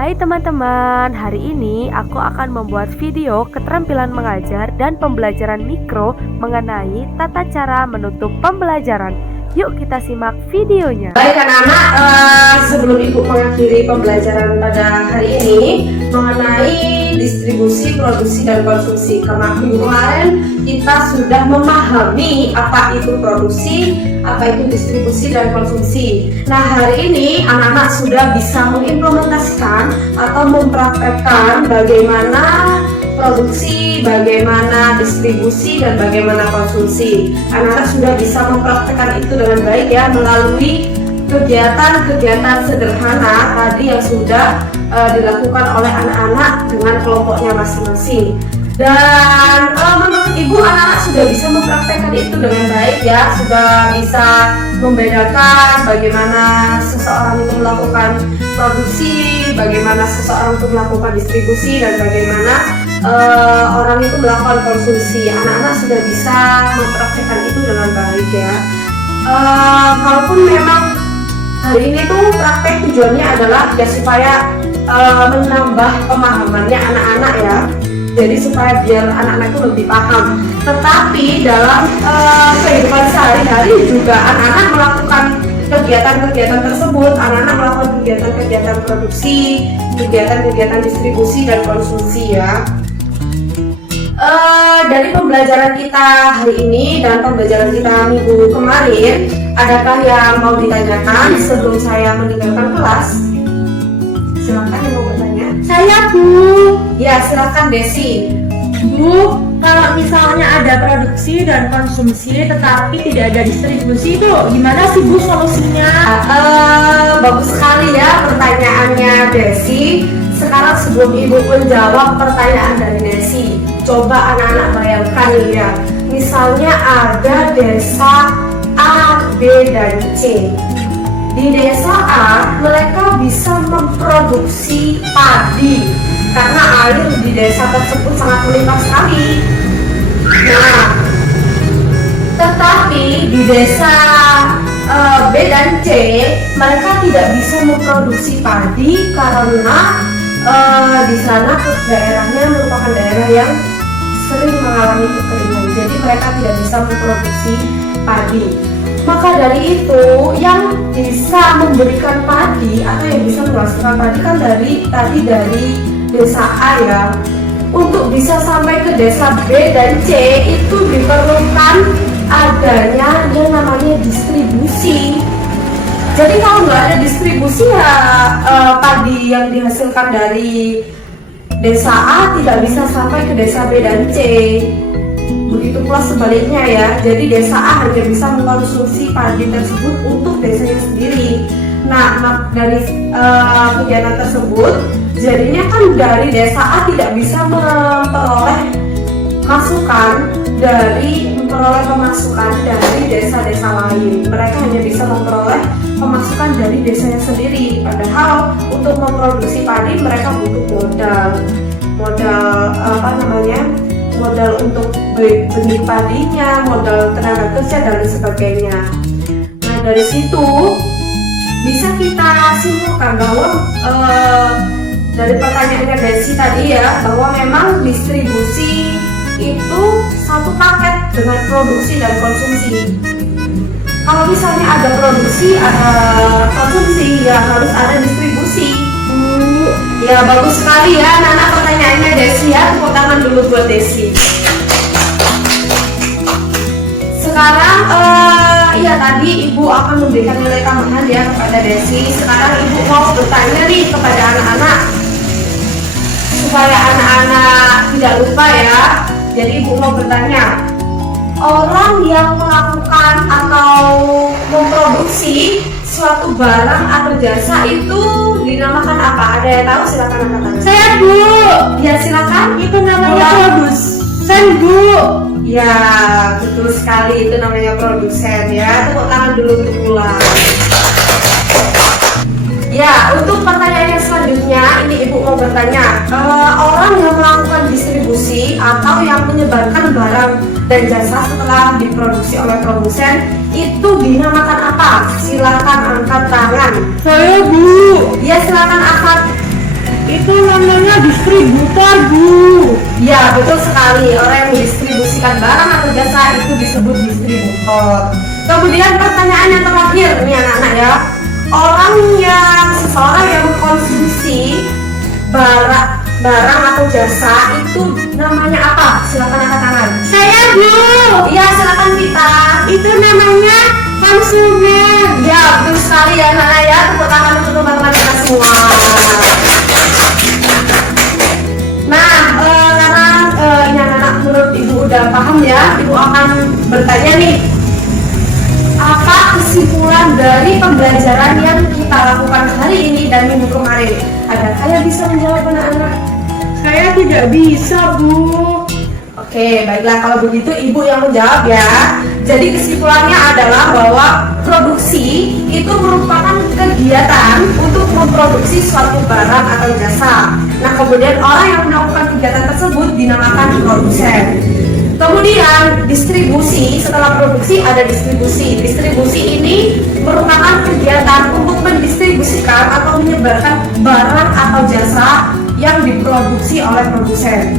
Hai teman-teman, hari ini aku akan membuat video keterampilan mengajar dan pembelajaran mikro mengenai tata cara menutup pembelajaran. Yuk kita simak videonya. Baik anak-anak, sebelum Ibu mengakhiri pembelajaran pada hari ini mengenai distribusi, produksi, dan konsumsi. Kemarin kita sudah memahami apa itu produksi, apa itu distribusi dan konsumsi. Nah, hari ini anak-anak sudah bisa mengimplementasikan atau mempraktekkan bagaimana produksi, bagaimana distribusi, dan bagaimana konsumsi. Anak-anak sudah bisa mempraktekkan itu dengan baik ya, melalui kegiatan-kegiatan sederhana tadi yang sudah dilakukan oleh anak-anak dengan kelompoknya masing-masing. Dan menurut Ibu, anak-anak sudah bisa mempraktekkan itu dengan baik ya, sudah bisa membedakan bagaimana seseorang itu melakukan produksi, bagaimana seseorang itu melakukan distribusi, dan bagaimana orang itu melakukan konsumsi. Anak-anak sudah bisa mempraktekkan itu dengan baik ya. Kalaupun memang hari ini tuh praktek tujuannya adalah ya supaya menambah pemahamannya anak-anak ya. Jadi supaya biar anak-anak itu lebih paham. Tetapi dalam kehidupan sehari-hari juga anak-anak melakukan kegiatan-kegiatan tersebut. Anak-anak melakukan kegiatan-kegiatan produksi, kegiatan-kegiatan distribusi dan konsumsi ya. Dari pembelajaran kita hari ini dan pembelajaran kita minggu kemarin, adakah yang mau ditanyakan sebelum saya meninggalkan kelas? Silakan yang mau bertanya. Saya Bu. Ya, silakan Desi. Bu, kalau misalnya ada produksi dan konsumsi tetapi tidak ada distribusi itu gimana sih Bu solusinya? Bagus sekali ya pertanyaannya Desi. Sekarang sebelum Ibu menjawab pertanyaan dari Desi, coba anak-anak bayangkan ya, misalnya ada desa A, B, dan C. Di desa A mereka bisa memproduksi padi karena air di desa tersebut sangat melimpah sekali. Nah, tetapi di desa B dan C mereka tidak bisa memproduksi padi karena di sana daerahnya merupakan daerah yang sering mengalami kekeringan, jadi mereka tidak bisa memproduksi padi. Maka dari itu yang bisa memberikan padi atau yang bisa menghasilkan padi kan dari desa A ya. Untuk bisa sampai ke desa B dan C itu diperlukan adanya yang namanya distribusi. Jadi kalau nggak ada distribusi ya padi yang dihasilkan dari desa A tidak bisa sampai ke desa B dan C. Begitu pula sebaliknya ya. Jadi desa A hanya bisa mengkonsumsi padi tersebut untuk desanya sendiri. Nah, dari kegiatan tersebut jadinya kan dari desa A tidak bisa memperoleh pemasukan dari desa-desa lain. Mereka hanya bisa memperoleh pemasukan dari desanya sendiri. Padahal untuk memproduksi padi mereka butuh modal untuk benih padinya, modal tenaga kerja dan sebagainya. Nah, dari situ bisa kita simpulkan bahwa dari pertanyaannya Desi tadi ya, bahwa memang distribusi itu satu paket dengan produksi dan konsumsi. Kalau misalnya ada produksi, ada konsumsi, ya harus ada distribusi. Ya bagus sekali ya anak-anak pertanyaannya Desi ya. Tepuk tangan dulu buat Desi. Sekarang ya tadi Ibu akan memberikan nilai tambahan ya kepada Desi. Sekarang Ibu mau bertanya nih kepada anak-anak supaya anak-anak tidak lupa ya. Jadi Ibu mau bertanya, orang yang melakukan atau memproduksi suatu barang atau jasa itu dinamakan apa? Ada yang tahu? Silakan angkat tangan. Saya Bu. Ya silakan. Itu namanya produsen Bu. Ya betul sekali, itu namanya produsen ya. Tepuk tangan dulu untuk ulang. Ya, untuk pertanyaan yang selanjutnya, ini Ibu mau bertanya, orang yang melakukan distribusi atau yang menyebarkan barang dan jasa setelah diproduksi oleh produsen itu dinamakan apa? Silakan angkat tangan. Saya Bu. Ya silakan angkat. distributor, Bu. Ya, betul sekali. Orang yang mendistribusikan barang atau jasa itu disebut distributor. Kemudian pertanyaan yang terakhir nih anak-anak ya. Seseorang yang mengkonsumsi barang atau jasa itu namanya apa? Silakan angkat tangan. Saya, Bu. Iya, silakan Vita. Itu namanya konsumen. Ya, betul sekali ya anak-anak ya. Tepuk tangan untuk teman-teman kita semua. Nah, karena ini anak-anak menurut Ibu udah paham ya, Ibu akan bertanya nih, apa kesimpulan dari pembelajaran yang kita lakukan hari ini dan minggu kemarin? Adakah yang bisa menjawab anak-anak? Saya tidak bisa, Bu. Oke, baiklah kalau begitu Ibu yang menjawab ya. Jadi kesimpulannya adalah bahwa produksi itu merupakan kegiatan untuk memproduksi suatu barang atau jasa. Nah, kemudian orang yang melakukan kegiatan tersebut dinamakan produsen. Kemudian distribusi, setelah produksi ada distribusi. Distribusi ini merupakan kegiatan untuk mendistribusikan atau menyebarkan barang atau jasa yang diproduksi oleh produsen.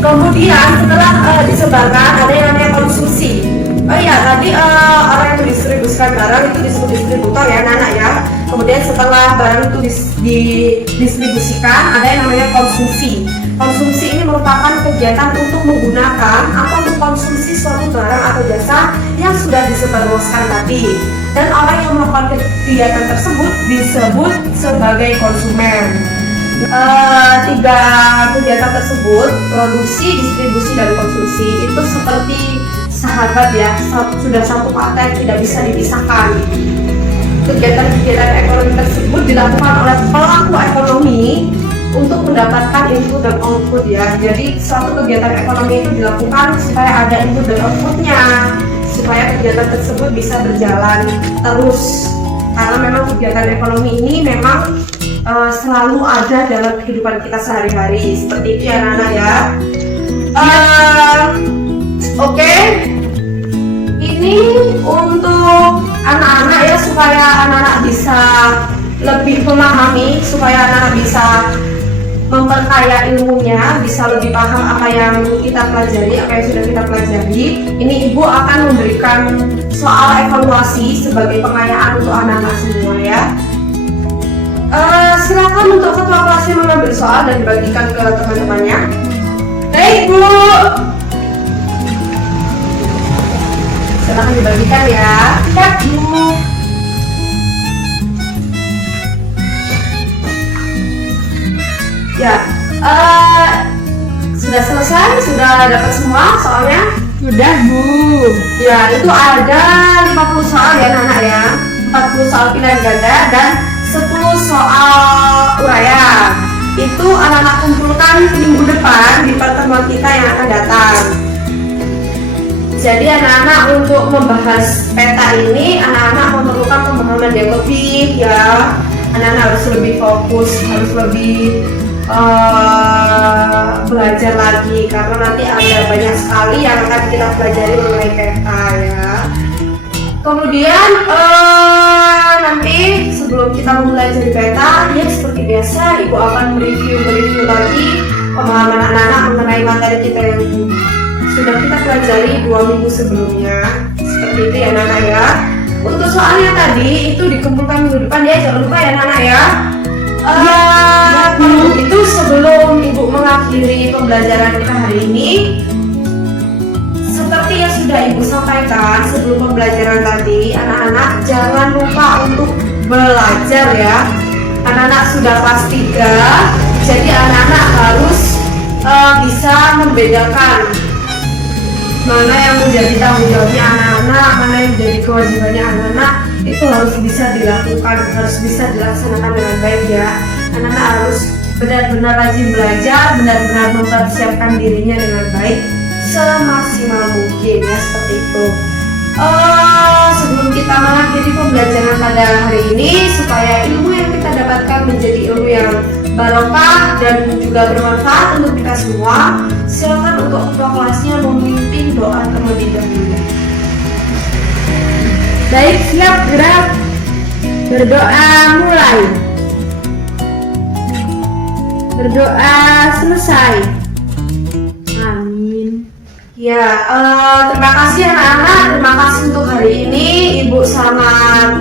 Kemudian setelah disebarkan ada yang namanya konsumsi. Oh iya, tadi orang yang mendistribusikan barang itu disebut distributor ya anak-anak ya. Kemudian setelah barang itu didistribusikan ada yang namanya konsumsi. Konsumsi ini merupakan kegiatan untuk menggunakan atau mengkonsumsi suatu barang atau jasa yang sudah disebarluaskan tadi. Dan orang yang melakukan kegiatan tersebut disebut sebagai konsumen. Tiga kegiatan tersebut, produksi, distribusi, dan konsumsi, itu seperti sahabat ya, sudah satu paket, tidak bisa dipisahkan. Kegiatan-kegiatan ekonomi tersebut dilakukan oleh pelaku ekonomi untuk mendapatkan input dan output ya. Jadi suatu kegiatan ekonomi itu dilakukan supaya ada input dan outputnya, supaya kegiatan tersebut bisa berjalan terus. Karena memang kegiatan ekonomi ini memang selalu ada dalam kehidupan kita sehari-hari, seperti itu ya anak-anak ya. Oke. Ini untuk anak-anak ya, supaya anak-anak bisa lebih memahami, supaya anak-anak bisa memperkaya ilmunya, bisa lebih paham apa yang kita pelajari, apa yang sudah kita pelajari. Ini Ibu akan memberikan soal evaluasi sebagai pengayaan untuk anak-anak semua ya. Silakan untuk ketua kelasnya mengambil soal dan dibagikan ke teman-temannya. Baik Bu, silakan dibagikan ya. Siap, Bu. Ya, sudah selesai, sudah dapat semua soalnya. Sudah, Bu. Ya, itu ada 50 soal ya anak-anak ya. 40 soal pilihan ganda dan 10 soal uraian. Itu anak-anak kumpulkan minggu depan di pertemuan kita yang akan datang. Jadi anak-anak untuk membahas peta ini, anak-anak memerlukan pemahaman yang lebih ya. Anak-anak harus lebih fokus, harus lebih belajar lagi, karena nanti ada banyak sekali yang akan kita pelajari mengenai peta ya. Kemudian nanti sebelum kita mempelajari peta, ya seperti biasa Ibu akan mereview lagi pemahaman anak-anak mengenai materi kita yang sudah kita pelajari 2 minggu sebelumnya. Seperti itu ya anak-anak ya. Untuk soalnya tadi itu dikumpulkan minggu depan ya, jangan lupa ya anak-anak ya. Itu sebelum Ibu mengakhiri pembelajaran kita hari ini, seperti yang sudah Ibu sampaikan sebelum pembelajaran tadi, anak-anak jangan lupa untuk belajar ya. Anak-anak sudah kelas 3, jadi anak-anak harus bisa membedakan mana yang menjadi tanggung jawabnya anak-anak, mana yang menjadi kewajibannya anak-anak. Itu harus bisa dilakukan, harus bisa dilaksanakan dengan baik ya. Anak-anak harus benar-benar rajin belajar, benar-benar mempersiapkan dirinya dengan baik semaksimal mungkin ya, seperti itu. Sebelum kita mengakhiri pembelajaran pada hari ini, supaya ilmu yang kita dapatkan menjadi ilmu yang barokah dan juga bermanfaat untuk kita semua, silakan untuk ketua kelasnya memimpin doa terlebih dahulu. Baik, siap, gerak. Berdoa mulai. Berdoa selesai. Amin. Ya, terima kasih anak-anak. Terima kasih untuk hari ini. Ibu sangat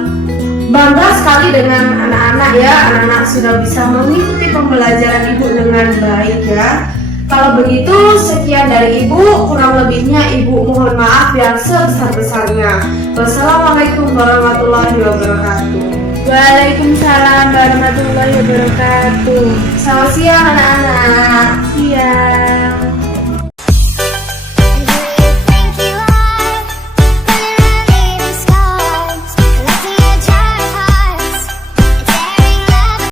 bangga sekali dengan anak-anak ya. Anak-anak sudah bisa mengikuti pembelajaran ibu dengan baik ya. Kalau begitu, sekian dari ibu. Kurang lebihnya ibu mohon maaf yang sebesar-besarnya. Wassalamualaikum warahmatullahi wabarakatuh. Waalaikumsalam warahmatullahi wabarakatuh. Selamat siang anak-anak. Iya.